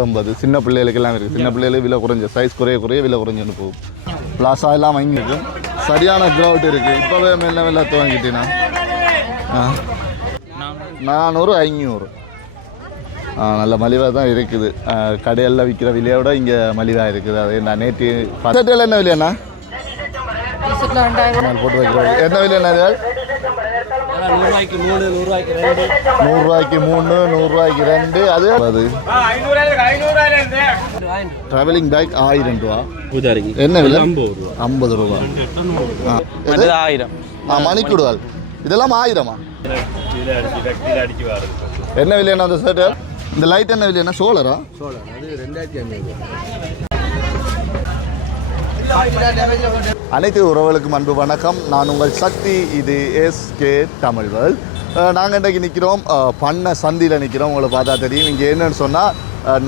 ஐம்பது சின்ன பிள்ளைகளுக்கெல்லாம் இருக்குது சின்ன பிள்ளைகளுக்கு விலை குறைஞ்ச சைஸ் குறைய குறைய விலை குறைஞ்சுன்னு போகும் பிளாஸா எல்லாம் வாங்கி இருக்கும் சரியான க்ரௌட் இருக்குது இப்போவே மெல்ல மெல்ல துவங்கிட்டீங்கன்னா ஆ நானூறு ஐநூறு நல்ல மலிவாக தான் இருக்குது ஆ, கடையெல்லாம் விற்கிற விலையை விட இங்கே மலிவாக இருக்குது அது நான் நேற்று பட்ஜெட்டில் என்ன விலையாண்ணா போட்டு வைக்கிறேன் என்ன விலையாண்ணா நூறுரூவாய்க்கு மூணு நூறுரூவாய்க்கு ரெண்டு. நூறுரூவாய்க்கு மூணு நூறுரூவாய்க்கு ரெண்டு. அது அது ட்ராவலிங் பேக் ஆயிரம் ரூபா. என்ன விலை? ஐம்பது ரூபா. ஐம்பது ரூபா? அது ஆயிரம். ஆ மணிக்குடுவால் இதெல்லாம் ஆயிரமா? என்ன விலையான அந்த ஷர்ட் இந்த லைட் என்ன விலையான சோலரா அனைத்து உறவுகளுக்கும் அன்பு வணக்கம். நான் உங்கள் சக்தி இது எஸ்கே தமிழ் வேர்ல்ட் நாங்கள் இன்றைக்கு நிற்கிறோம் பண்ண சந்தியில் நிற்கிறோம் உங்களை பார்த்தா தெரியும். இங்கே என்னன்னு சொன்னால்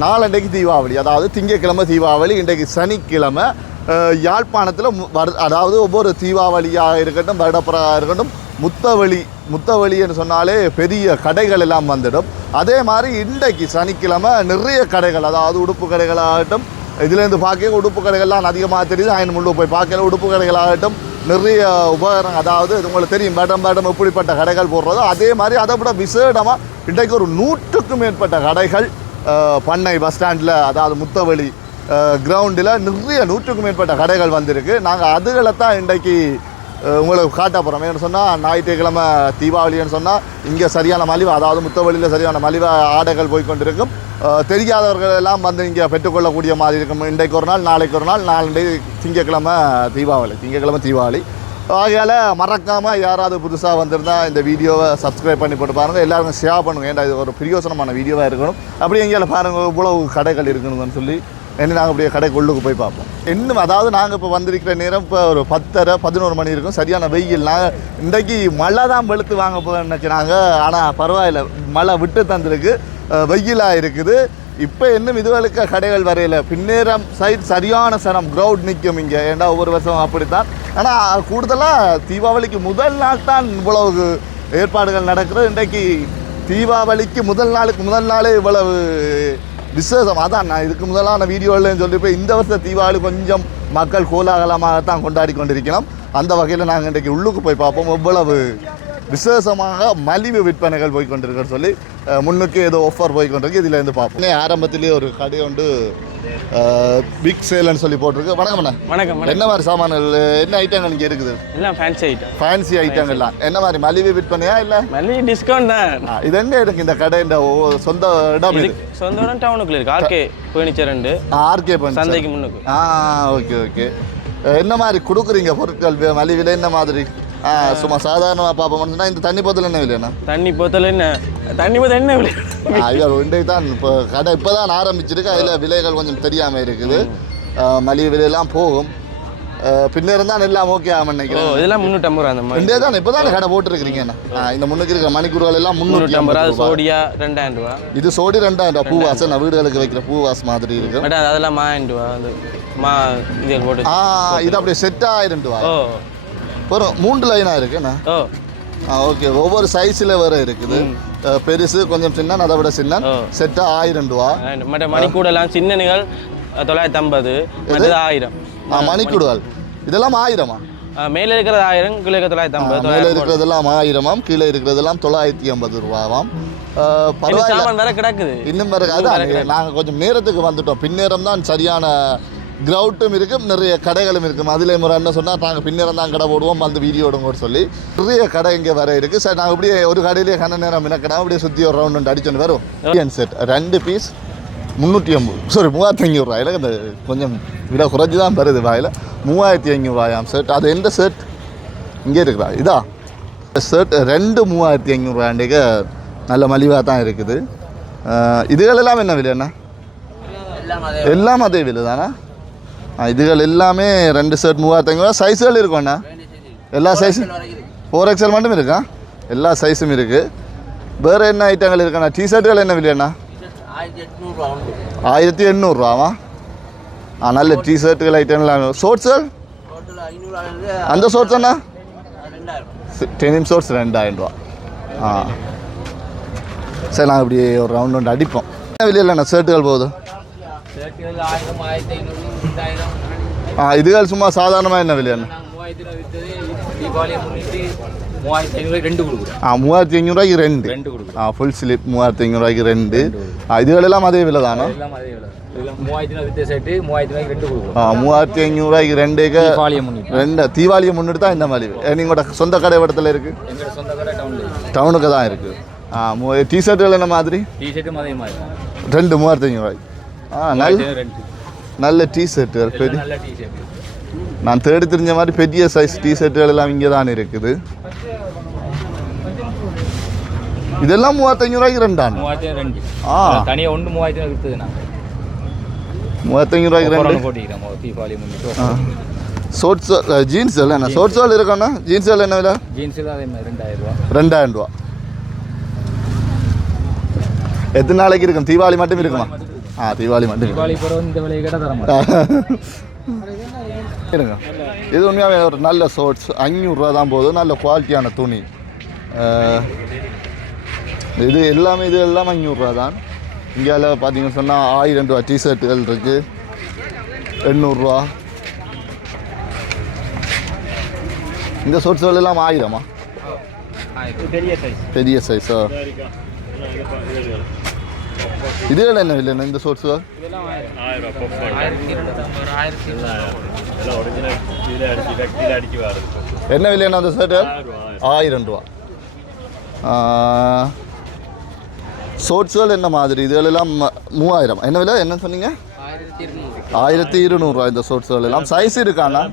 நாளண்டைக்கு தீபாவளி. அதாவது திங்கக்கிழமை தீபாவளி இன்றைக்கு சனிக்கிழமை யாழ்ப்பாணத்தில் வரு- அதாவது ஒவ்வொரு தீபாவளியாக இருக்கட்டும் வருடப்புறாக இருக்கட்டும் முத்தவழி முத்தவழின்னு சொன்னாலே பெரிய கடைகள் எல்லாம் வந்துடும். அதே மாதிரி இன்றைக்கு சனிக்கிழமை நிறைய கடைகள் அதாவது உடுப்பு கடைகளாகட்டும் இதுலேருந்து பார்க்க உடுப்பு கடைகள்லாம் அதிகமாக தெரியுது. ஆயின் முள்ளு போய் பார்க்கல உடுப்பு கடைகளாகட்டும் நிறைய உபகரணம் அதாவது உங்களுக்கு தெரியும் மேடம் மேடம் எப்படிப்பட்ட கடைகள் போடுறதோ அதே மாதிரி அதை விட விசேடமாக இன்றைக்கு ஒரு நூற்றுக்கும் மேற்பட்ட கடைகள் பண்ணை பஸ் ஸ்டாண்டில் அதாவது முத்தவழி கிரவுண்டில் நிறைய நூற்றுக்கும் மேற்பட்ட கடைகள் வந்திருக்கு. நாங்கள் அதுகளை தான் இன்றைக்கு உங்களுக்கு காட்ட போகிறோம் ஏன்னு சொன்னால் ஞாயிற்றுக்கிழமை தீபாவளின்னு சொன்னால் இங்கே சரியான மலிவு அதாவது முத்தவழியில் சரியான மலிவு ஆடைகள் போய்கொண்டிருக்கும் தெரியாதவர்கள் எல்லாம் வந்து இங்கே பெற்றுக்கொள்ளக்கூடிய மாதிரி இருக்கும். இன்றைக்கு ஒரு நாள் நாளைக்கு ஒரு நாள் நாளை திங்கக்கிழமை தீபாவளி திங்கக்கிழமை தீபாவளி. ஆகையால் மறக்காமல் யாராவது புதுசாக வந்திருந்தால் இந்த வீடியோவை சப்ஸ்கிரைப் பண்ணி போட்டு பாருங்கள் எல்லாருக்கும் ஷேர் பண்ணுங்கள் ஏன்டா இது ஒரு பிரியோசனமான வீடியோவாக இருக்கணும். அப்படி எங்கேயால பாருங்கள் இவ்வளவு கடைகள் இருக்கணும்னு சொல்லி. என்ன நாங்கள் அப்படியே கடைக்கு உள்ளுக்கு போய் பார்ப்போம். இன்னும் அதாவது நாங்கள் இப்போ வந்திருக்கிற நேரம் இப்போ ஒரு பத்தரை பதினோரு மணி இருக்கும். சரியான வெயில். நாங்கள் இன்றைக்கு மழை தான் வெளுத்து வாங்க போகிறோம்னு நினச்சினாங்க ஆனால் பரவாயில்ல. மழை விட்டு தந்திருக்கு. வெயிலாக இருக்குது. இப்போ இன்னும் இதுவரைக்க கடைகள் வரையில. பின்னேரம் சைட் சரியான சனம். க்ரௌட் நிற்கும் இங்கே. ஏன்டா ஒவ்வொரு வருஷம் அப்படித்தான். ஆனால் கூடுதலாக தீபாவளிக்கு முதல் நாள் தான் இவ்வளவு ஏற்பாடுகள் நடக்கிறது. இன்றைக்கு தீபாவளிக்கு முதல் நாளுக்கு முதல் நாளே இவ்வளவு விசேஷம். அதான் நான் இதுக்கு முதலான வீடியோவில் சொல்லியிருப்பேன். இந்த வருஷம் தீபாவளி கொஞ்சம் மக்கள் கோலாகலமாகத்தான் கொண்டாடி கொண்டிருக்கிறோம். அந்த வகையில் நாங்கள் இன்றைக்கு உள்ளுக்கு போய் பார்ப்போம். எவ்வளவு விசேஷமாக மலிவு விற்பனைகள் போய் கொண்டிருக்குன்னு சொல்லி முன்னுக்கு ஏதோ ஆஃபர் போய் கொண்டிருக்கு. இதில் இருந்து பார்ப்போம். ஆரம்பத்திலேயே ஒரு கடை உண்டு பிக் சேல்னு சொல்லி போட்டிருக்கு. வணக்கம் அண்ணா. வணக்கம் என்ன மாதிரி சாமான்கள் என்ன ஐட்டங்கள் இங்கே இருக்குது? எல்லாம் ஃபேன்சி ஐட்டம் ஃபேன்சி ஐட்டங்கள்லாம் என்ன மாதிரி மலிவு விற்பனையா இல்லை? மல்லி டிஸ்கவுண்ட் தான். இது எங்கே இருக்கு இந்த கடை இந்த ஓ- சொந்த இடம் இது? இதுக்கு சொந்த இடம் டவுனுக்குள்ள இருக்கு. ஆர்கே ஃபர்னிச்சர் ரெண்டு. ஆர்கே பண்ணி சந்தைக்கு முன்னுக்கு. ஆ ஓகே ஓகே என்ன மாதிரி கொடுக்குறீங்க பொருட்கள் வே- மலிவில என்ன மாதிரி? ஆ சும்மா சாதாரணமாக பார்ப்போம்னா இந்த தண்ணி போத்தல் என்ன விலைண்ணா தண்ணி போத்தல என்ன? தண்ணி போத்தல் என்ன விலை? ஐயோ இன்றைக்கு தான் இப்போ கடை இப்போ தான் ஆரம்பிச்சிருக்கு. அதில் விலைகள் கொஞ்சம் தெரியாமல் இருக்குது. மலிவு விலையெல்லாம் போகும். பின்னர் தான் எல்லாம் ஓகே ஆகும் நினைக்கிறேன். இதெல்லாம் முந்நூற்றம்பது ரூபா அந்த மாதிரி. இண்டே தான் இப்போ தான் கடை போட்டுருக்கிறீங்க இந்த முன்னுக்கு இருக்கிற மணிக்கூறுகள் எல்லாம் முந்நூற்றி ஐம்பது ரூபா. சோடியா ரெண்டாயிரம் ரூபா? இது சோடி ரெண்டாயிரம் ரூபாய். பூவாசம் நான் வீடுகளுக்கு வைக்கிற பூவாஸ் மாதிரி இருக்கு. அதெல்லாம் மாயிரம் ரூபா. மா இது போட்டு ஆ இது அப்படியே செட் ஆயிரம் ரூபாய். ஓ. வரும் மூன்று லைனாக இருக்குண்ணா ஓ. ஆ ஓகே ஒவ்வொரு சைஸில் வர இருக்குது. பெருசு கொஞ்சம் சின்ன அதை விட சின்ன. செட்டாக ஆயிரம் ரூபா. மற்ற மணிக்கூடெல்லாம் சின்னனுகள் தொள்ளாயிரத்தி ஐம்பது ஆயிரம். ஆ மணிக்குடுவால் இதெல்லாம் ஆயிரமா? மேல இருக்கிறது ஆயிரம் கீழே இருக்கிறது தொள்ளாயிரத்தி ஐம்பது மேலே இருக்கிறதெல்லாம் ஆயிரமாம் கீழே இருக்கிறதெல்லாம் தொள்ளாயிரத்தி ஐம்பது ரூபாவாம். பரவாயில்ல. வேற கிடக்குது. இன்னும் பிறகு அதான் நாங்கள் கொஞ்சம் நேரத்துக்கு வந்துட்டோம். பின்னேரம் தான் சரியான கிரவுட்டும் இருக்கும் நிறைய கடைகளும் இருக்கும். அதில் முறை என்ன சொன்னால் நாங்கள் பின்னேரம் தான் கடை போடுவோம் வந்து வீடியோ எடுங்கன்னு சொல்லி. நிறைய கடை இங்கே வர இருக்குது சார் நாங்கள் அப்படியே ஒரு கடையிலேயே கண்ண நேரம் மினக்கடா அப்படியே சுற்றி ஒரு ரவுண்ட் அடிச்சுட்டு வரும். செட் ரெண்டு பீஸ் முந்நூற்றி ஐம்பது. சாரி மூவாயிரத்தி எனக்கு அந்த கொஞ்சம் விட குறைஞ்சி தான் வருது வாயில். மூவாயிரத்தி ஐநூறுரூவாயாம் ஷர்ட் அது எந்த ஷர்ட் இங்கே இருக்குதா? இதா? ஷர்ட் ரெண்டு மூவாயிரத்தி ஐநூறுரூவாண்டிக்கு நல்ல மலிவாக தான் இருக்குது. இதுகள் எல்லாம் என்ன விலைண்ணா எல்லாம் அதே விலை. தானே இதுகள் எல்லாமே ரெண்டு ஷர்ட் மூவாயிரத்தி சைஸ்கள் இருக்கும்ண்ணா எல்லா சைஸும் ஃபோர் எக்ஸல் மட்டும் இருக்கா? எல்லா சைஸும் இருக்குது வேறு என்ன ஐட்டங்கள் இருக்குண்ணா டிஷர்ட்டுகள் என்ன விலைண்ணா ஆயிரத்தி எண்ணூறுரூவாவா ஆ நல்ல டிஷர்ட்டுகள் ஐட்டம்லாம் ஷோர்ட்ஸுகள் அந்த ஷோர்ட்ஸ் அண்ணா? டெனிம் ஷோர்ட்ஸ் ரெண்டாயிரம் ரூபா. ஆ. சரி நான் இப்படி ஒரு ரவுண்ட் ஒன்று அடிப்போம். என்ன விலையில் ஷர்ட்டுகள் போகுது? ஷர்ட்டுகள் ஆ இதுகள் சும்மா சாதாரணமாக என்ன ரெண்டு கொடுக்குறோம் ஆ மூவாயிரத்தி ஐநூறுரூவாய்க்கு ரெண்டு. ரெண்டு ஆ ஃபுல் ஸ்லிப் மூவாயிரத்தி ஐநூறுரூவாய்க்கு ரெண்டு. இதுகளெல்லாம் அதே விலை தானே? மூவாயிரத்தி ரெண்டு ஐநூறுரூவாய்க்கு முன்னிட்டு. ரெண்டு தீபாவளியை முன்னிட்டு தான் இந்த மாதிரி நீங்களோட சொந்த கடை இடத்துல டவுனில் டவுனுக்கு தான் இருக்குது ஆ மூ டிஷர்ட்டுகள் என்ன மாதிரி? ரெண்டு மூவாயிரத்தி ஐநூறுரூவாய்க்கு ஆ நல்ல ரெண்டு. நல்ல டிஷர்ட்டுகள் பெரிய நான் தேடி தெரிஞ்ச மாதிரி பெரிய சைஸ் டிஷர்ட்டுகள் எல்லாம் இங்கே தான் இருக்குது. இதெல்லாம் மூவாயிரத்தி ஐநூறுரூவாய்க்கு ரெண்டான் ஆ. தனியாக ஒன்று மூவாயிரத்தி ரெண்டு. தீபாவளி முன்னிட்டு ஷோர்ட்ஸ் ஜீன்ஸ் இல்லை என்ன? ஷோர்ட்ஸ் வேல் இருக்காண்ணா ஜீன்ஸ் வேல் என்ன விலை? ஜீன்ஸு ரெண்டாயிரம் ரூபா. ரெண்டாயிரம் ரூபா. எத்தனை நாளைக்கு இருக்கும்? தீபாவளி மட்டும் இருக்குமா? ஆ தீபாவளி மட்டும். தீபாவளி பிறகு இந்த விலையை கேட்டால் தர மாட்டேன் இது உண்மையாகவே ஒரு நல்ல ஷோர்ட்ஸ் அஞ்சூறுரூவா தான் போகுது நல்ல குவாலிட்டியான துணி இது எல்லாமே இது எல்லாம் அஞ்சூறுரூவா தான் இந்தியாவில் பார்த்தீங்கன்னு சொன்னால் ஆயிரம் ரூபா டிஷர்ட்டுகள் இருக்குது எண்ணூறுரூவா இந்த ஷோர்ட்ஸ்கள் எல்லாம் ஆயிரமா பெரிய சைஸ் பெரிய சைஸா இதுகள் என்ன இல்லைண்ணா இந்த ஆயிரத்தி என்ன விலையான அந்த ஷர்ட்டு ஆயிரம் ரூபா ஷோர்ட்ஸுகள் என்ன மாதிரி? இதுகளெல்லாம் ம- மூவாயிரம். என்ன விலை? என்ன சொன்னீங்க? ஆயிரத்தி இருநூறு. ஆயிரத்தி இருநூறுவா இந்த ஷோர்ட்ஸுகள் எல்லாம். சைஸ் இருக்காண்ணா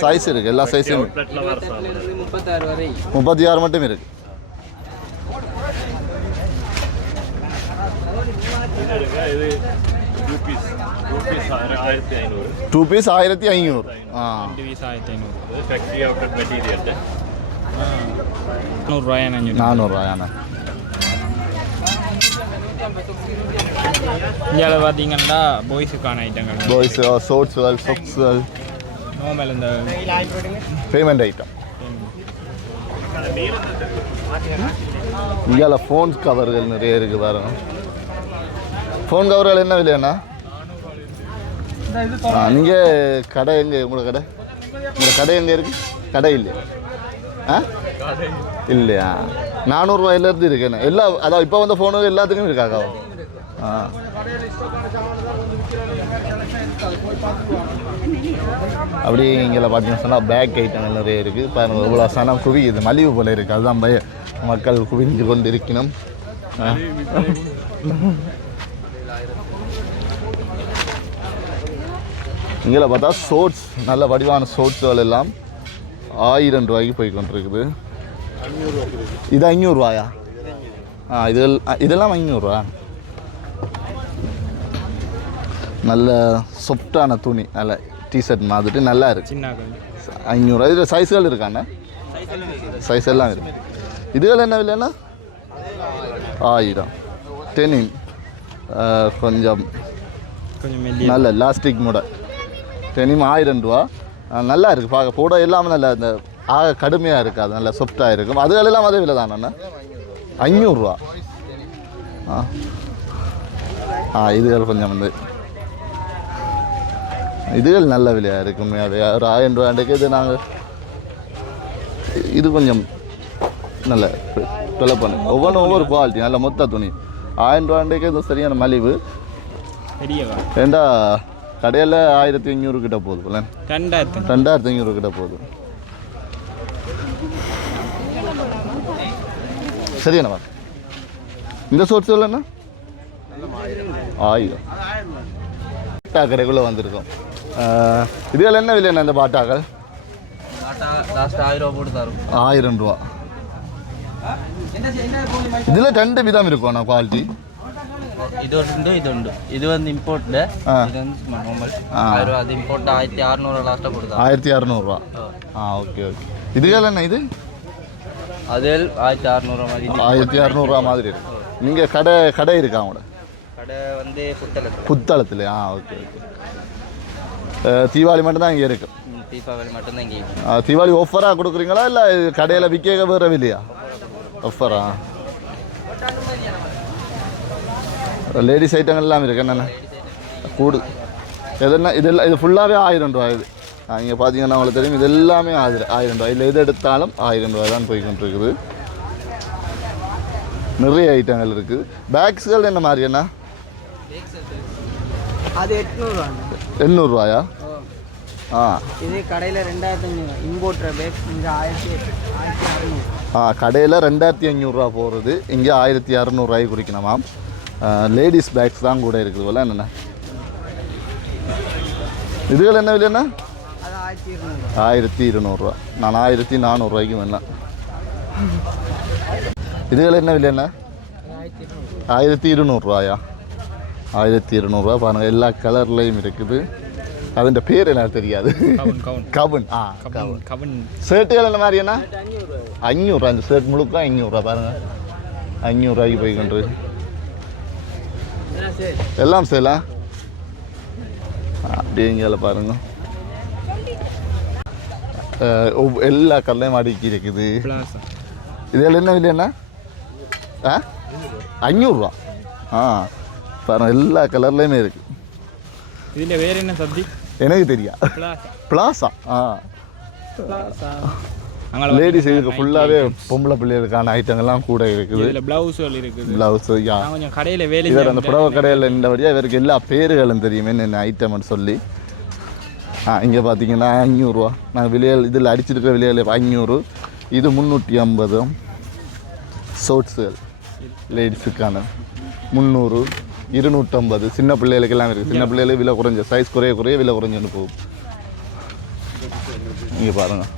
சைஸ் இருக்கு. எல்லா சைஸும் முப்பத்தி ஆறு மட்டும் இருக்கு. டூ பீஸ் ஆயிரத்தி ஐநூறு ஆ நூறுரூவாயாண்ணா நானூறுரூவாயாண்ணா இந்தியாவில் பார்த்தீங்கன்னா பாய்ஸுக்கான ஐட்டங்கள் பாய்ஸ் ஷோர்ட்ஸ்கள் சொக்ஸ்கள் நார்மல் இந்த பேமெண்ட் ஐட்டம் இந்தியாவில் ஃபோன்ஸ் கவர்கள் நிறைய இருக்குது பாருங்கள் ஃபோன் கவர்கள் என்ன விலையாண்ணா? ஆ நீங்கள் கடை எங்கே? உங்களோட கடை? உங்களோட கடை எங்கே இருக்கு? கடை இல்லையா? ஆ? இல்லையா? நானூறுரூவாயிலேருந்து இருக்குண்ணே எல்லா அதான் இப்போ வந்த ஃபோனு எல்லாத்துக்கும் இருக்காக்கா ஆ. அப்படி இங்கே பார்த்தீங்கன்னு சொன்னால் பேக் ஐட்டங்கள் நிறைய இருக்குது பாருங்க இவ்வளோ சனம் குவியுது. மலிவு போல இருக்குது அதுதான் பய மக்கள் குவிஞ்சு கொண்டு இருக்கணும் இங்கே பார்த்தா ஷோர்ட்ஸ் நல்ல வடிவான ஷோர்ட்ஸ்கள் எல்லாம் ஆயிரம் ரூபாய்க்கு போய் கொண்டிருக்குது. இது ஐநூறுரூவாயா ஆ இது இதெல்லாம் ஐநூறுரூவா நல்ல சொஃப்டான துணி நல்ல டிஷர்ட் மாதிரி நல்லா இருக்கு. ஐநூறுரூவா இதில் சைஸ்கள் இருக்காண்ணா சைஸ் எல்லாம் இருக்கு. இதுகள் என்ன விலைன்னா ஆயிரம். டெனின் கொஞ்சம் நல்ல லாஸ்டிக் மூட டெனிம் ஆயிரம் ரூபா. நல்லா இருக்குது பார்க்க போட எல்லாமே நல்ல இந்த ஆக கடுமையாக இருக்காது நல்ல சாஃப்டாக இருக்கும் அதுகள் எல்லாம் அதே விலை தானே ஐநூறுரூவா ஆ. ஆ இதுகள் கொஞ்சம் வந்து இதுகள் நல்ல விலையாக இருக்கும் உண்மையாவே. ஒரு ஆயிரம் ரூபாண்டுக்கு இது நாங்கள் இது கொஞ்சம் நல்ல தொலை பண்ணு ஒவ்வொன்றும் ஒவ்வொரு குவாலிட்டி நல்ல மொத்த துணி. ஆயிரம் ரூபாண்டுக்கு இது சரியான மலிவு. ஏண்டா கடையில் ஆயிரத்தி ஐநூறு கிட்ட போகுது போல ரெண்டாயிரத்தி ரெண்டாயிரத்தி ஐநூறு கிட்ட போகுது. சரியாண்ணா இந்த சோர்ஸ் இல்லைண்ணா ஆயிரம். பாட்டா கடைக்குள்ளே வந்திருக்கோம் இதுகள் என்ன விலைண்ணா இந்த பாட்டாக்கள்? ஆயிரம் ரூபா இதில் ரெண்டு விதம் இருக்கும்ண்ணா குவாலிட்டி இது உண்டு இது உண்டு இது வந்து இம்போர்ட்ல ஆ. இது வந்து நார்மல். ஆயிரம் அது இம்போர்ட் ஆயிரத்தி அறுநூறு லாஸ்ட்டாக கொடுத்தா ஆயிரத்தி அறநூறுவா ஆ ஓகே ஓகே என்ன இது அது ஆயிரத்தி அறுநூறு மாதிரி ஆயிரத்தி அறநூறுவா மாதிரி இருக்கு நீங்கள் கடை கடை இருக்கா அவங்களோட கடை வந்து புத்தளத்தில் புத்தளத்தில் ஆ ஓகே ஓகே தீபாவளி மட்டும்தான் இங்கே இருக்கு தீபாவளி மட்டும்தான் இங்கே தீபாவளி ஆஃபராக கொடுக்குறீங்களா இல்லை கடையில் விற்க வேறு இல்லையா ஆஃபரா லேடிஸ் ஐட்டங்கள் எல்லாம் இருக்கு. என்னென்ன? கூடு. எதெல்லாம் இதெல்லாம் இது ஃபுல்லாகவே ஆயிரம் ரூபா இது. இங்கே பார்த்தீங்கன்னா உங்களுக்கு தெரியும் இது எல்லாமே ஆயிரம் ஆயிரம் ரூபாய். இல்லை எது எடுத்தாலும் ஆயிரம் ரூபாய் தான் போய் கொண்டிருக்குது. நிறைய ஐட்டங்கள் இருக்குது பேக்ஸ்கள் என்ன மாதிரி என்ன அது எட்நூறுவா எண்ணூறுரூவாயா ஆ. இது கடையில் ரெண்டாயிரத்தி ஐநூறு. இம்போர்ட்டர் பேக் இங்கே ஆயிரத்தி ஆயிரத்தி அறநூறு. ஆ கடையில் ரெண்டாயிரத்தி ஐநூறுரூவா போகிறது இங்கே ஆயிரத்தி இரநூறுவாய்க்கு குடிக்கணுமாம். லேடிஸ் பேக்ஸ் தான் கூட இருக்குது போல என்னென்ன இதுகள் என்ன விலைண்ணா? ஆயிரத்தி இருநூறு. ஆயிரத்தி இருநூறுவா. நான் ஆயிரத்தி நானூறுரூவாய்க்கு வேணாம் இதுகள் என்ன விலைண்ணா? ஆயிரத்தி இருநூறு. ஆயிரத்தி இருநூறுவாயா? ஆயிரத்தி இருநூறுவா பாருங்கள் எல்லா கலர்லேயும் இருக்குது. அதுன்ற பேர் எனக்கு தெரியாது. கவுன் ஆ கவுன் கவன். ஷர்ட்டுகள் என்ன மாதிரி என்ன அஞ்சூறு அஞ்சூறுரூவா அந்த ஷர்ட் முழுக்க அஞ்சூறுரூவா பாருங்கள் அஞ்சூறுரூவாய்க்கு போய் கொண்டு சரி எல்லாம் செய்யலாம் அப்படியே இங்கே பாருங்க எல்லா கல்லையும் அடுக்கி இருக்குது. இதில் என்ன விலைண்ணா ஆ அஞ்சூறுரூவா ஆ பாருங்க எல்லா கலர்லேயுமே இருக்குது இதில் வேற என்ன சப்ஜி எனக்கு தெரியா. பிளாசா. ஆ. லேடிஸ் இதுக்கு ஃபுல்லாகவே பொம்பளை பிள்ளைகளுக்கான ஐட்டங்கள்லாம் கூட இருக்குது. இதில் ப்ளவுஸ்கள் இருக்குது. ப்ளவுஸு யா கொஞ்சம் கடையில் வேலை இவர் அந்த புடவை கடையில் இருந்தபடியாக இவருக்கு எல்லா பேர்களும் தெரியுமே என்ன ஐட்டம்னு சொல்லி. ஆ இங்கே பார்த்தீங்கன்னா அஞ்சூறுரூவா நான் விலையல் இதில் அடிச்சிருக்கிற விலையில் அஞ்சூறு இது முந்நூற்றி ஐம்பது. சோட்ஸுகள் லேடிஸுக்கான முந்நூறு இருநூற்றம்பது சின்ன பிள்ளைகளுக்கெல்லாம் இருக்குது சின்ன பிள்ளைகளுக்கு விலை குறைஞ்ச சைஸ் குறைய குறைய விலை குறைஞ்சுன்னு போகும். இங்கே பாருங்கள்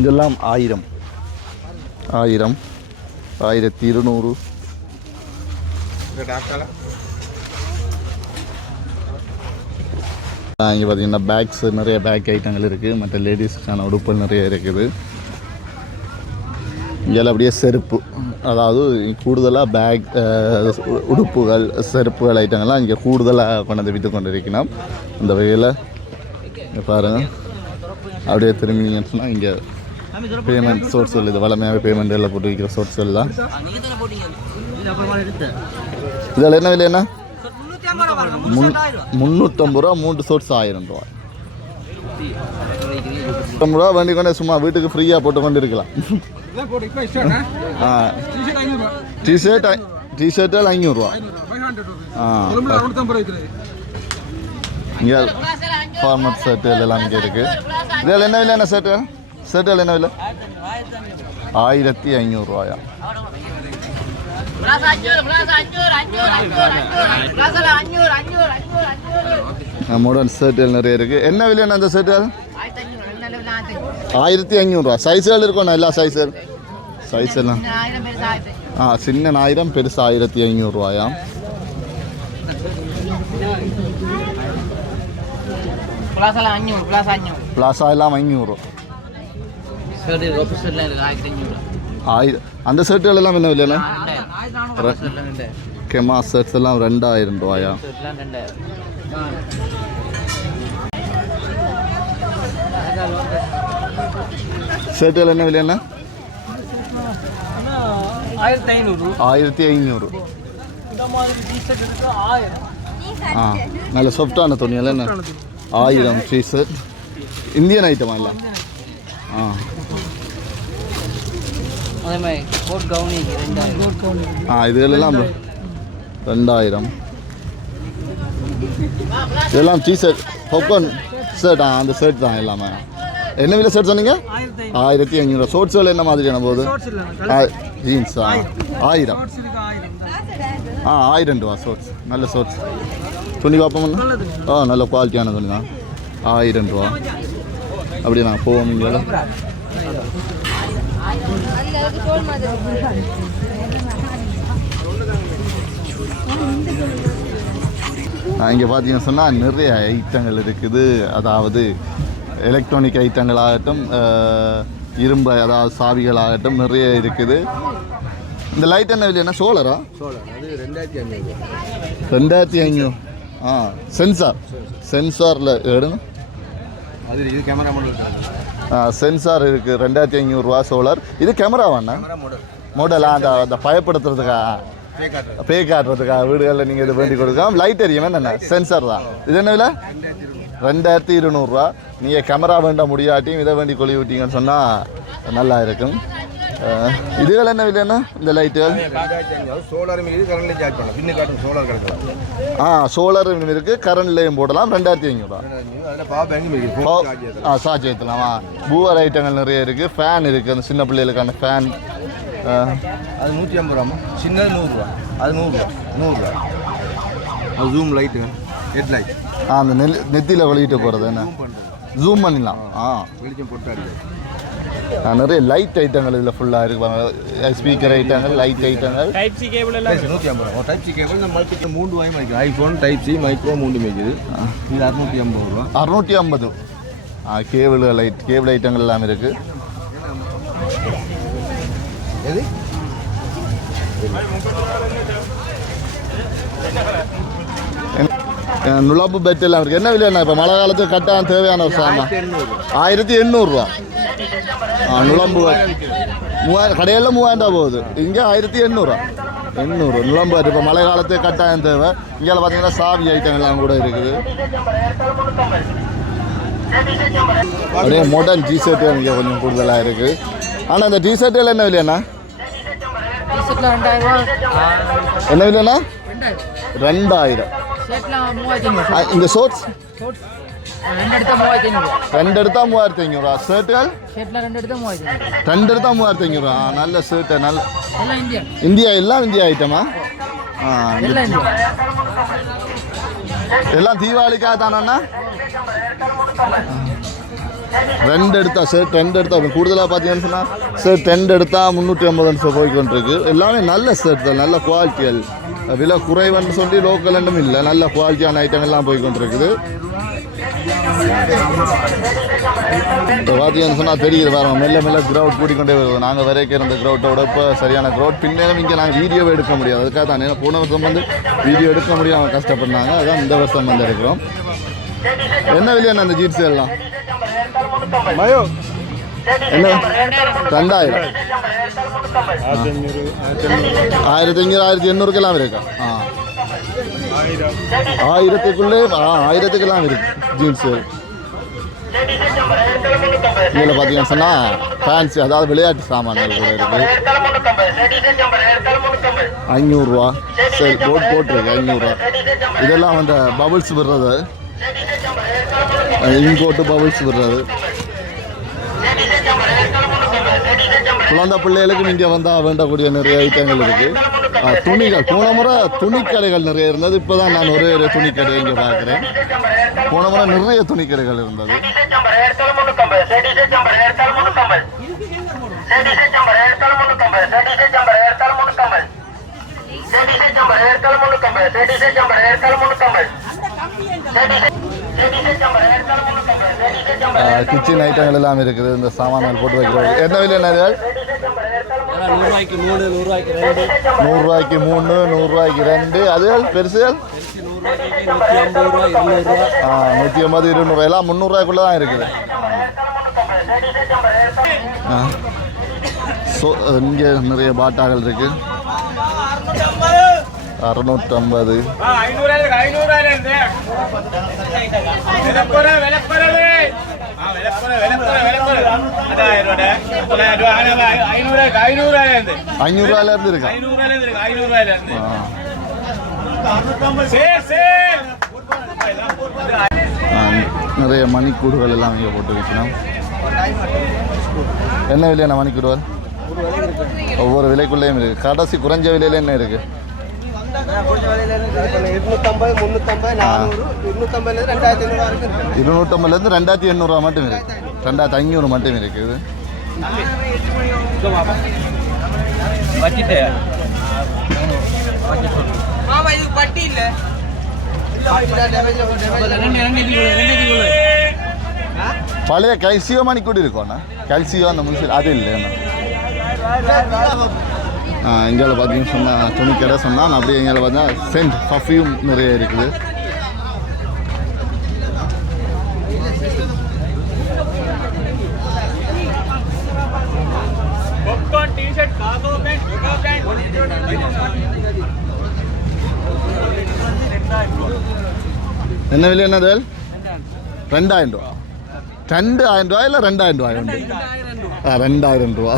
இதெல்லாம் ஆயிரம். ஆயிரம். ஆயிரத்தி இருநூறு. இங்கே பார்த்தீங்கன்னா பேக்ஸ் நிறைய பேக் ஐட்டங்கள் இருக்குது மற்ற லேடிஸ்க்கான உடுப்புகள் நிறைய இருக்குது. இங்கே அப்படியே செருப்பு. அதாவது கூடுதலாக பேக் உடுப்புகள் செருப்புகள் ஐட்டங்கள்லாம் இங்கே கூடுதலாக கொண்டாந்து விட்டு விற்று கொண்டு இருக்கணும் அந்த வகையில் இங்கே பாருங்கள் அப்படியே திரும்பினீங்கன்னு சொன்னால் இங்கே பேமெண்ட் சோர்ஸ்கள் இது வளமையாக பேமெண்ட் எல்லாம் போட்டு வைக்கிற சோர்ஸ்கள் தான் இதில் என்ன விலை என்ன? முன் முந்நூற்றம்பது ரூபா. மூன்று சோர்ஸ் ஆயிரம் ரூபா ஐம்பது ரூபா. வண்டி கொண்டு சும்மா வீட்டுக்கு ஃப்ரீயாக போட்டு கொண்டு இருக்கலாம். ஆ. டிஷர்ட் டிஷர்ட்டில் ஐநூறுரூவா ஆ இங்கே ஃபார்மட் ஷர்ட்டு எல்லாம் இங்கே இருக்குது இதில் என்ன விலை என்ன ஷர்ட்டு ஷர்ட்டில் என்ன விலை ஆயிரத்தி ஐநூறுரூவாயா. மாடர்ன் ஷர்ட்டுகள் நிறைய இருக்குது என்ன விலையான அந்த ஷர்ட்டுகள் ஆயிரத்தி ஐநூறுரூவா சைஸ்கள் இருக்கும் எல்லா சைஸுகள் சைஸ் எல்லாம் ஆ சின்ன ஆயிரம் பெருசு ஆயிரத்தி ஐநூறுரூவாயா பிளாஸா எல்லாம் ஐநூறு சரி ஆஃபீஸில் இருக்கு ஆயிரத்தி அஞ்சூறு ஆயிரம் அந்த ஷர்ட்டுகள் எல்லாம் என்ன ரெண்டாயிரம் கெமா ஷர்ட்ஸ் எல்லாம் ரெண்டாயிரம் ரூபாயா? ஷர்ட்டுகள் என்ன விலைண்ணா ஆயிரத்தி ஐநூறு. ஆயிரத்தி ஐநூறு. இந்த மாதிரி டிஷர்ட் இருக்கு ஆயிரம். ஆ நல்ல சாஃப்டான துணியெல்லாம் என்ன? ஆயிரம் ஷர்ட் இந்தியன் ஐட்டமா எல்லாம் ஆ. அதே மாதிரி கோட் கவுனிக்கு ரெண்டாயிரம் கோட் கவுனி ஆ இதுகளெல்லாம் ரெண்டாயிரம். இதெல்லாம் டிஷர்ட் பாப்கார்ன் ஷர்ட் ஆ? அந்த ஷர்ட் தான் எல்லாமே. என்ன விலை ஷர்ட் சொன்னீங்க? ஆயிரத்தி ஆயிரத்தி ஐநூறு. ஷோர்ட்ஸ் விலை என்ன மாதிரியான போகுது? ஜீன்ஸா ஆயிரம். ஆ ஆயிரம் ரூபா ஷோர்ட்ஸ் நல்ல ஷோர்ட்ஸ் துணி பார்ப்போம்னா ஆ நல்ல குவாலிட்டியான துணி தான். ஆயிரம் ரூபா. அப்படி நாங்கள் போவோம் இங்கே இங்கே பார்த்தீங்கன்னு சொன்னால் நிறைய ஐட்டங்கள் இருக்குது. அதாவது எலக்ட்ரானிக் ஐட்டங்களாகட்டும் அஹ், இரும்பு அதாவது சாவிகளாகட்டும் நிறைய இருக்குது. இந்த லைட் என்ன விலை? என்ன சோலரா ரெண்டாயிரத்தி ஐநூறு. ஆ சென்சார் சென்சாரில் எடுங்க அது இது கேமரா சென்சார் இருக்குது ரெண்டாயிரத்தி ஐநூறுரூவா சோலார் இது கேமராவாண்ணா மாடலா அந்த அந்த பயப்படுத்துறதுக்கா? பே காட்டுறதுக்கா. வீடுகளில் நீங்கள் இது வேண்டி கொடுக்கலாம். லைட் எரியும் என்ன சென்சார் தான். இது என்ன விலை? ரெண்டாயிரத்தி இருநூறுவா நீங்கள் கேமரா வேண்ட முடியாட்டியும் இதை வேண்டி கொழி விட்டீங்கன்னு சொன்னால் நல்லா இருக்கும். இதுகள் என்ன விலைன்னா இந்த லைட்டுகள் சோலார் மீது கரண்ட்ல சார்ஜ் பண்ணலாம் பின்னு காட்டும் சோலார் கிடைக்கலாம் ஆ சோலார் இருக்குது கரண்ட்லேயும் போடலாம். ரெண்டாயிரத்தி ஓ, ஆ சார்ஜ் ஏற்றலாமா. பூவர் ஐட்டங்கள் நிறைய இருக்குது ஃபேன் இருக்குது அந்த சின்ன பிள்ளைகளுக்கான ஃபேன் அது நூற்றி ஐம்பது ரூபாமா சின்னது நூறுரூவா அது நூறுரூவா நூறுரூவா அது ஜூம் லைட்டுங்க ஹெட் லைட் ஆ அந்த நெல் நெத்தியில் கொளிட்டு போகிறது என்ன? ஜூம் பண்ணிடலாம். ஆ. வெளிச்சம் போட்டு நிறைய லைட் ஐட்டங்கள் இதில் ஃபுல்லாக இருக்கு ஸ்பீக்கர் ஐட்டங்கள் லைட் ஐட்டங்கள் டைப் சி கேபிள் எல்லாம் நூற்றி ஐம்பது ரூபா. டைப் சி கேபிள் நம்ம மல்டி மூணு ரூபாயும் வைக்குது ஐஃபோன் டைப் சி மைக்ரோ மூணு வைக்குது இது அறுநூற்றி ஐம்பது ரூபா. அறுநூற்றி ஐம்பது. ஆ கேபிள் லைட் கேபிள் ஐட்டங்கள் எல்லாம் இருக்குது எது? நுழம்பு பெட் எல்லாம் இருக்குது என்ன விலைண்ணா இப்போ? மழை காலத்துக்கு கட்டாயம் தேவையான ஒரு சாமான். ஆயிரத்தி எண்ணூறுரூவா ஆ நுழம்பு மூவாயிரம் கடையில் மூவாயிரம் ரூபா போகுது. இங்கே ஆயிரத்தி எண்ணூறுரூவா எண்ணூறு. நுழம்பு இப்போ மழை காலத்துக்கு கட்டாயம் தேவை. இங்கே பார்த்தீங்கன்னா சாவி ஐட்டம் எல்லாம் கூட இருக்குது. அப்படியே மாடர்ன் டிஷர்ட் இங்கே கொஞ்சம் கூடுதலாக இருக்குது ஆனால் இந்த டிஷர்ட் எல்லாம் என்ன விலையாண்ணா டிஷர்ட்டில் என்ன விலைண்ணா? ரெண்டாயிரம். இந்த ஷோர்ட்ஸ் ரெண்டு எடுத்தா மூவாயிரத்தி ஐநூறுரூவா ஷர்ட்டுகள் ரெண்டு எடுத்தா மூவாயிரத்தி ஐநூறுரூவா நல்ல ஷர்ட்டு நல்ல இந்தியா எல்லாம் இந்தியா ஐட்டமா ஆ? எல்லாம் தீபாவளிக்காக தானண்ணா ரெண்டு எடுத்தா ஷர்ட் ரெண்டு எடுத்தா கூடுதலாக பார்த்தீங்கன்னு சொன்னால் ஷர்ட் ரெண்டு எடுத்தால் முந்நூற்றி ஐம்பது போய்க்கொண்டிருக்கு எல்லாமே நல்ல ஷர்ட் தான் நல்ல குவாலிட்டிகள் விலை குறைவுன்னு சொல்லி லோக்கல் ஒன்றும் இல்லை நல்ல குவாலிட்டியான ஐட்டம் எல்லாம் போய்க்கொண்டிருக்குது இப்போ பார்த்தீங்கன்னு சொன்னால் தெரியுது வேறு மெல்ல மெல்ல க்ரௌட் கூட்டிக்கொண்டே வருது. நாங்கள் வரைக்கும் இருந்த க்ரௌட்டோட இப்போ சரியான க்ரௌட் பின்னேரம் இங்கே நாங்கள் வீடியோவே எடுக்க முடியாது. அதுக்காக தான். ஏன்னா போன வருஷம் வந்து வீடியோ எடுக்க முடியாமல் கஷ்டப்பட்டாங்க. அதான் இந்த வருஷம் வந்து எடுக்கிறோம் என்ன விலையான அந்த ஜீட்ஸ் எல்லாம்? மயோ என்ன ரெண்டாயிரம் ஆயிரத்தி அஞ்சூறு ஆயிரத்தி எண்ணூறுக்கெல்லாம் இருக்கா ஆ ஆயிரத்துக்குள்ளே ஆ ஆயிரத்துக்கெல்லாம் இருக்கு ஜீன்ஸு இதில் பார்த்தீங்கன்னு சொன்னால் ஃபேன்சி அதாவது விளையாட்டு சாமான்கள் கூட இருக்குது ஐநூறுரூவா சரி போட் போட்டிருக்கு ஐநூறுரூவா இதெல்லாம் அந்த பபுள்ஸ் விடுறது இம்போட்டு பபுள்ஸ் விடுறது குழந்தை பிள்ளைகளுக்கும் இங்கே வந்தால் வேண்டக்கூடிய நிறைய ஐட்டங்கள் இருக்குது துணிகள். போன முறை துணிக்கடைகள் நிறைய இருந்தது. இப்போ தான் நான் ஒரே ஒரு துணிக்கடை இங்கே பார்க்குறேன். போன முறை நிறைய துணிக்கடைகள் இருந்தது. கிச்சன் ஐட்டங்கள் எல்லாம் இருக்குது. இந்த சாமான்கள் போட்டு வைக்கிறது என்ன விலை என்னது நூறுரூவாய்க்கு மூணு நூறுரூவாய்க்கு ரெண்டு. நூறுரூவாய்க்கு மூணு நூறுரூவாய்க்கு ரெண்டு. அதுகள் பெருசுகள் நூற்றி ஐம்பது ரூபா இருநூறுவா ஆ நூற்றி ஐம்பது இருநூறு. எல்லாம் முந்நூறுரூவாய்க்குள்ளே தான் இருக்குது. ஆ ஸோ இங்கே நிறைய பாட்டாகள் இருக்கு. அறுநூற்றம்பது. ஐநூறுரூவாயில இருந்து இருக்கா நிறைய மணிக்கூடுகள் எல்லாம் இங்கே போட்டு வைக்கணும். என்ன விலையான மணிக்கூடுகள் ஒவ்வொரு விலைக்குள்ளேயும் இருக்கு. கடைசி குறைஞ்ச விலையில என்ன இருக்கு? இருநூற்றம்பதுலேருந்து ரெண்டாயிரத்தி எண்ணூறுவா மட்டும் இருக்கு. ரெண்டாயிரத்தி ஐநூறு மட்டும் இருக்குது பட்டி இல்லை. பழைய கல்சியோ மணிக்கூடு இருக்கோண்ணா கல்சியோ அந்த முனிசில் அது இல்லைண்ணா இந்தியாவில் பார்த்தீங்கன்னு சொன்னால் துணி கடை சொன்னால் அப்படியே இந்தியாவில் பார்த்தா சென்ட் பர்ஃப்யூம் நிறைய இருக்குது. என்ன விலை என்னது ரெண்டாயிரம் ரூபா. ரெண்டாயிரம் ரூபாய் இல்லை ரெண்டாயிரம் ரூபாய்? உண்டு ரெண்டாயிரம் ரூபா.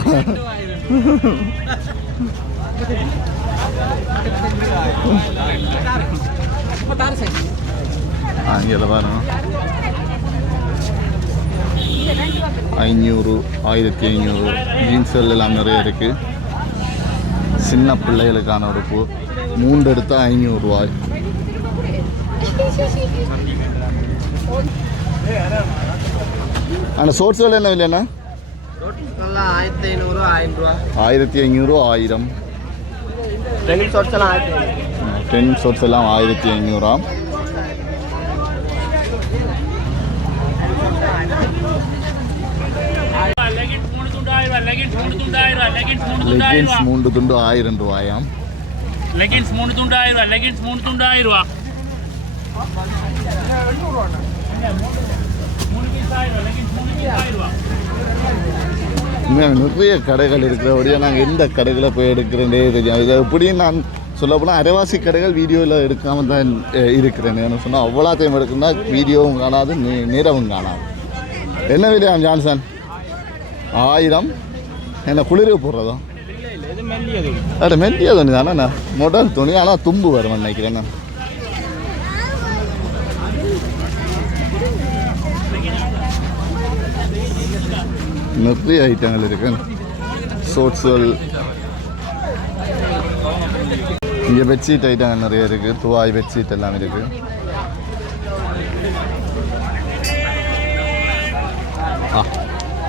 ஆ இங்கே ஐநூறு ஆயிரத்தி ஐநூறு ஜீன்ஸ்கள் எல்லாம் நிறைய இருக்குது சின்ன பிள்ளைகளுக்கான உடுப்பு மூன்று எடுத்தா ஐநூறுரூவாய் ஆனால் ஷோர்ட்ஸ்கள் என்ன விலைண்ணா ஆயிரத்தி ஐநூறு ஆயிரம். ரூபா ஆயிரம் ரெண்டு ஷார்ட்ஸ் எல்லாம் ஆயிரத்தி ஐநூறு. டென் ஷோர்ட்ஸ் எல்லாம் ஆயிரத்தி ஐநூறாம் லெகின்ஸ் மூன்று துண்டு ஆயிரம் ரூபாயாம் லெகின்ஸ் மூணு துண்டாயிரம் ரூபா லெகின்ஸ் மூணு துண்டாயிரம் ரூபா இன்னும் நிறைய கடைகள் இருக்கிறபடியா நாங்கள் எந்த கடைகளை போய் எடுக்கிறேனே தெரியும் இது எப்படியும் நான் சொல்லப்போனால் அரைவாசி கடைகள் வீடியோவில் எடுக்காமல் தான் இருக்கிறேன். என்ன சொன்னால் அவ்வளோத்தையும் எடுக்கணும்னா வீடியோவும் காணாது நே- நேரமும் காணாது. என்ன விலையாம் ஜான்சன்? ஆயிரம். என்ன குளிர போடுறதோ? அட மெல்லிய துணி தானே மொடல் துணி ஆனால் தும்பு வரும் நினைக்கிறேன் நான். நிறைய ஐட்டங்கள் இருக்கு. ஷோட்ஸுகள் இங்கே பெட்ஷீட் ஐட்டங்கள் நிறைய இருக்கு. துவாய் பெட்ஷீட் எல்லாம் இருக்கு. ஆ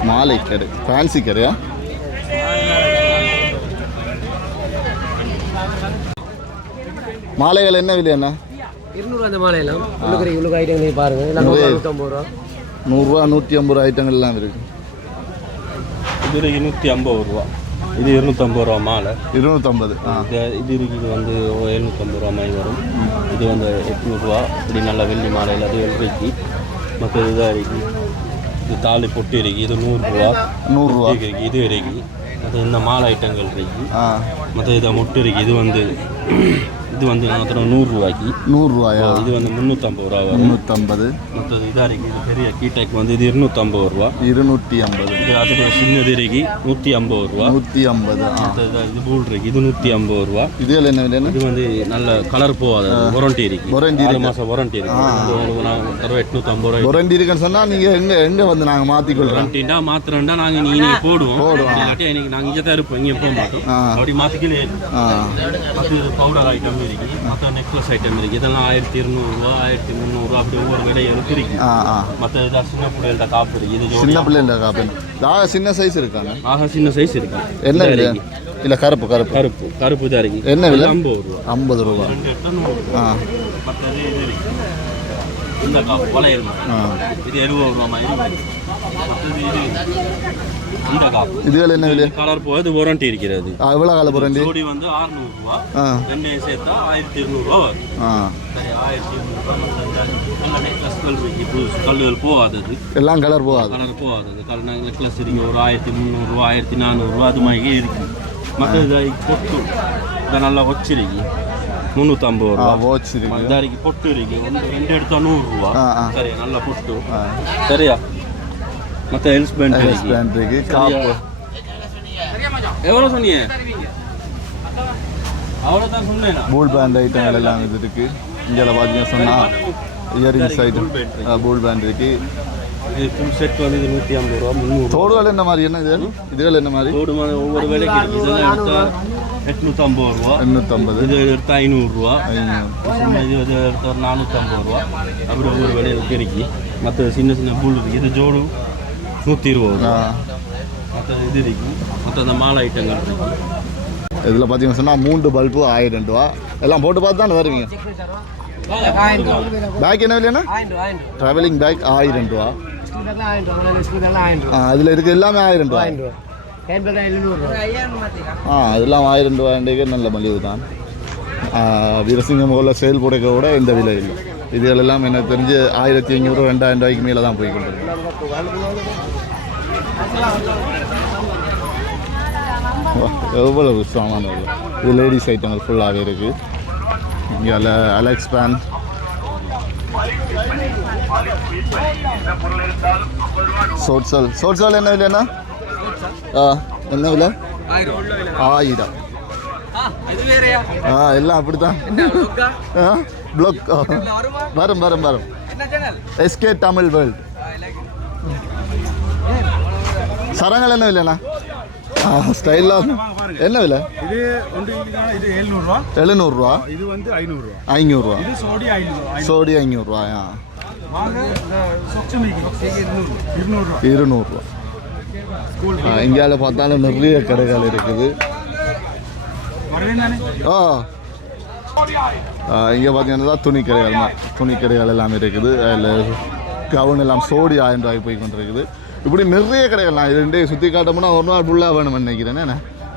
மாலை கடை. ஃபேன்சி கடையா? மாலைகள் என்ன விலை என்ன இருநூறு அந்த மாலையெல்லாம். உள்ளுக்கு உள்ளுக்கு ஐட்டங்கள் பாருங்க. எல்லாம் நிறைய. நூற்றம்பது ரூபா. நூறுரூவா நூற்றி ஐம்பது ரூபா ஐட்டங்கள் எல்லாம் இருக்கு. இது இருநூற்றி ஐம்பது ரூபா. இது இருநூற்றம்பது ரூபா மாலை. இருநூற்றம்பது இது இது இருக்குது வந்து எழுநூற்றம்பது ரூபா மாதிரி வரும். இது வந்து எட்நூறுரூவா இப்படி நல்ல வெள்ளி மாலையில் அது எழுதிக்கு மற்ற இதாக இருக்கு. இது தாலி பொட்டு இருக்கு. இது நூறுரூவா நூறுரூவா இருக்கு. இது இருக்கு. அது இந்த மாலை ஐட்டங்கள் இருக்கு. மற்ற இதை முட்டு இருக்கு. இது வந்து இது வந்து மாத்திரம் நூறுரூவாய்க்கு நூறுரூவாயா இது வந்து முந்நூற்றம்பது ரூபா வரும். முந்நூற்றம்பது மற்றது இதாக இது பெரிய கீடெக் வந்து இது இருநூற்றம்பது ரூபா. இருநூற்றி ஐம்பது இது அதில் சின்னது இருக்கு நூற்றி ஐம்பது ரூபா. நூற்றி ஐம்பது ஆ. மற்ற இது- இது பூல் இருக்கு இது நூற்றி ஐம்பது ரூபா. இதுகள் என்ன இது வந்து நல்ல கலர் போகாது வாரண்டி இருக்கு. Warranty ஆறு. மாதம் வாரண்டி இருக்கு. இது நான் தடவை எட்நூற்றம்பது ரூபாய் ஒரண்டி இருக்குன்னு சொன்னால் நீங்கள் எங்கே எங்கே வந்து நாங்கள் மாற்றிக்கொள்கிறோம் வாரண்டிண்டா மாத்திரண்டா நாங்கள் நீ இன்னைக்கு போடுவோம். போடுவோம். இல்லாட்டி இன்னைக்கு நாங்கள் இங்கே தான் இருப்போம் இங்கே போக மாட்டோம். அப்படி மாற்றிக்கலே பவுடர் ஐட்டம் இருக்கு. மற்ற நெக்லஸ் ஐட்டம் இருக்கு. இதெல்லாம் ஆயிரத்தி இருநூறுவா ஆயிரத்தி முந்நூறுரூவா அப்படி ஒவ்வொரு விலை எனக்கு இருக்கு. ஆ ஆ. மற்ற இதாக சின்ன பிள்ளைகள்ட்ட காப்பு இருக்கு. இது சின்ன பிள்ளைங்க காப்பி ஆக சின்ன சைஸ் இருக்காங்க. ஆக சின்ன சைஸ் இருக்கு. என்ன விலை. இல்லை கருப்பு கருப்பு. கருப்பு. கருப்பு தான் இருக்கு. என்ன விலை? ஐம்பது ரூபா. ஐம்பது ரூபா. ஆ. மற்றது இது இருக்கு. இந்த வளையல் இது எழுபது ரூபா மாதிரி. இதுகள் என்ன விலை? கலர் போக இது வாரண்டி இருக்கிறது. எவ்வளோ கால போகிறண்டி ஜோடி வந்து 600 ரூபா. ஆ. ரெண்டையும் சேர்த்தா ஆயிரத்தி இருநூறுவா வரும் ஆயிரத்தி கல்லுகள் போகாதது எல்லாம் கலர் போகாது. கலர் போகாதது கல் நெக்லஸ் இருக்கு ஒரு ஆயிரத்தி முந்நூறுரூவா ஆயிரத்தி நானூறுரூவா அது மாதிரி இருக்கு. மற்ற இதை பொட்டு. இதை நல்லா வச்சிருக்கு முந்நூற்றம்பது ரூபா. வாட்ச் இருக்கு. பொட்டு இருக்கு. ரெண்டு எடுத்தா நூறுரூவா ஆ, ஆ. சரி நல்ல பொட்டு. சரியா? மற்ற ஹெல்ஸ் பேண்ட் ஹெல்ஸ் இருக்கு பேண்ட் இருக்கு காப்பு எவ்வளோ சொன்னீங்க அவ்வளோ தான் சொன்னேன் பூல் பேண்ட் ஐட்டங்கள் எல்லாம் இது இருக்கு இங்கே பார்த்தீங்கன்னா சொன்னால் இயரிங்ஸ் ஐட்டம் பூல் பேண்ட் இருக்கு ஃபுல் செட் வந்து இது நூற்றி ஐம்பது ரூபா முந்நூறு தோடுகள் என்ன மாதிரி என்ன இது இதுகள் என்ன மாதிரி தோடு மாதிரி ஒவ்வொரு விலைக்கு எடுத்தா எட்நூற்றம்பது ரூபா எண்ணூற்றம்பது இது எடுத்தா ஐநூறுரூவா ஐநூறு இது நானூற்றம்பது ரூபா அப்படி ஒவ்வொரு விலையில இருக்கு மற்ற சின்ன சின்ன புல் இருக்கு இது ஜோடு நூற்றி இருபது ரூபா இது இருக்கு. மற்ற அந்த மாலை ஐட்டங்கள் இதில் பார்த்தீங்கன்னா சொன்னால் மூன்று பல்பு ஆயிரம் ரூபா. எல்லாம் போட்டு பார்த்து தானே வருவீங்க? பேக் என்ன ரூபா ட்ராவலிங் பேக் ஆயிரம் ரூபா. ஆ அதில் இருக்க எல்லாமே ஆயிரம் ரூபா. ஆ அதெல்லாம் ஆயிரம் ரூபாய்க்கு நல்ல மலிவு தான். வீரசிங்கம் முகலில் செயல் புடைக்க கூட இந்த விலை இல்லை. இதுகள் எல்லாம் எனக்கு தெரிஞ்சு ஆயிரத்தி ஐநூறு ரெண்டாயிரம் ரூபாய்க்கு மேலே தான் போய் கொண்டிருக்கு வா, எவ்வளவு சாமான் இது லேடிஸ் ஐட்டங்கள் ஃபுல்லாகவே இருக்குது இங்கே அல அலெக்ஸ் பேன் சோட்சல் சோட்சல் என்ன விலைண்ணா? ஆ என்ன விலை? ஆயிரம். ஆ எல்லாம் அப்படித்தான். ஆ ப்ளாக் வரும் வரும் வரும். எஸ்கே தமிழ் வேர்ல்ட் சரங்கள் என்ன விலைண்ணா? ஸ்டைலாக என்ன விலை? இது இது எழுநூறுவா. எழுநூறுவா. இது வந்து ஐநூறுரூவா ஐநூறுரூவா சோடி ஐநூறுவா சோடி ஐநூறுரூவாயா இருநூறுவா. இந்தியாவில் பார்த்தாலும் நிறைய கடைகள் இருக்குது. ஆ. இங்கே பார்த்தீங்கன்னா துணி கடைகள் துணி கடைகள் எல்லாமே இருக்குது. அதில் கவுன் எல்லாம் சோடி ஆயிரம் ரூபாய்க்கு போய் கொண்டிருக்குது. இப்படி நிறைய கடைகள் நான் இது சுற்றி காட்டோம்னா ஒரு நாள் ஃபுல்லாக வேணும்னு நினைக்கிறேன் என்ன?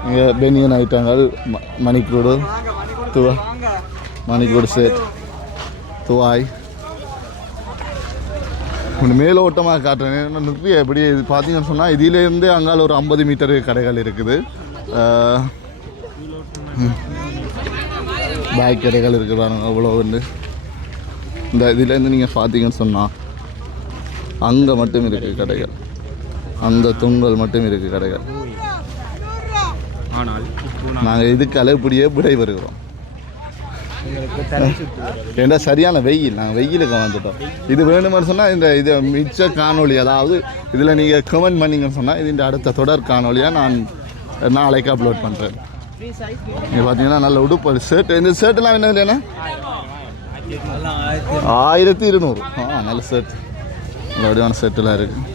இங்கே பெனியன் ஐட்டங்கள் ம மணிக்கூடு துவா மணிக்கூடு செட் துவாய். இப்படி மேலோட்டமாக காட்டுறேன். நிறைய இப்படி இது பார்த்தீங்கன்னு சொன்னால் இதிலேருந்தே அங்கால ஒரு ஐம்பது மீட்டர் கடைகள் இருக்குது. பேக் கடைகள் இருக்குது அவ்வளோ வந்து இந்த இதுலேருந்து நீங்கள் பார்த்தீங்கன்னு சொன்னால் அங்கே மட்டும் இருக்குது கடைகள். அந்த தூண்கள் மட்டும் இருக்குது கடைகள். ஆனால் நாங்கள் இதுக்கால இப்படியே விடை வருகிறோம் ஏன்னா சரியான வெயில் நாங்கள் வெயிலுக்கு வந்துட்டோம். இது வேணுமென்னு சொன்னால் இந்த இது மிச்ச காணொளி அதாவது இதில் நீங்கள் கமெண்ட் பண்ணீங்கன்னு சொன்னால் இது இந்த அடுத்த தொடர் காணொளியாக நான் நாளைக்கு அப்லோட் பண்ணுறேன் இங்கே பார்த்தீங்கன்னா நல்ல உடுப்பு ஷர்ட் இந்த ஷர்ட்லாம் என்ன? இல்லைண்ணா ஆயிரத்தி இருநூறு. ஆ நல்ல ஷர்ட் நல்ல வடிவான ஷர்ட்டெல்லாம் இருக்குது